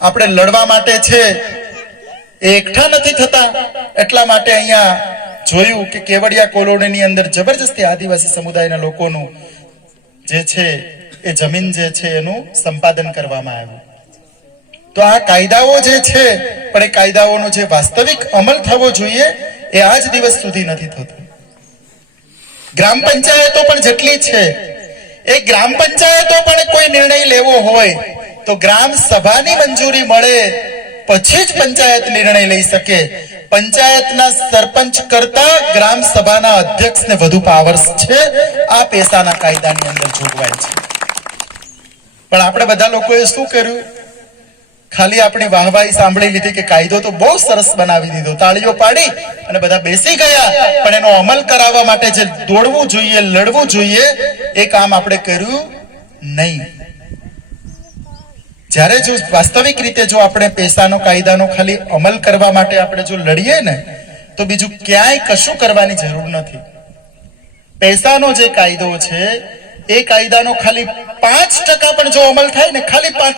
આપણે લડવા માટે છે. એકઠા નથી થતા. એટલા માટે અહીંયા જોયું કે કેવડિયા કોલોનીની અંદર જબરજસ્તી આદિવાસી સમુદાયના લોકોનું જે છે, એ જમીન જે છે, એનું સંપાદન કરવામાં આવ્યું. તો આ કાયદાઓ જે છે, પણ એ કાયદાઓનો જે વાસ્તવિક અમલ થવો જોઈએ, એ આજ દિવસ સુધી નથી થતો. ગ્રામ પંચાયતો પણ જેટલી છે, એ ગ્રામ પંચાયતો પણ કોઈ નિર્ણય લેવો હોય તો ગ્રામ સભાની મંજૂરી મળે, પછી જ પંચાયત નિર્ણય લઈ શકે. પંચાયતના સરપંચ કરતા ગ્રામ સભાના અધ્યક્ષને વધુ પાવર્સ છે. આ પેસાના કાયદાની અંદર જોગવાઈ છે. પણ આપણે બધા લોકોએ શું કર્યું? ખાલી આપણી વાહવાહી સાંભળી લીધી કે કાયદો તો બહુ સરસ બનાવી દીધો. તાળીઓ પાડી અને બધા બેસી ગયા. પણ એનો અમલ કરાવવા માટે જે દોડવું જોઈએ, લડવું જોઈએ, એ કામ આપણે કર્યું નહીં. જ્યારે જો વાસ્તવિક રીતે જો આપણે પૈસાનો, કાયદાનો ખાલી અમલ કરવા માટે આપણે જો લડીએ ને, તો બીજું ક્યાંય કશું કરવાની જરૂર નથી. પૈસાનો જે કાયદો છે, એ કાયદાનો ખાલી પાંચ ટકા પણ જો અમલ થાય ને, ખાલી પાંચ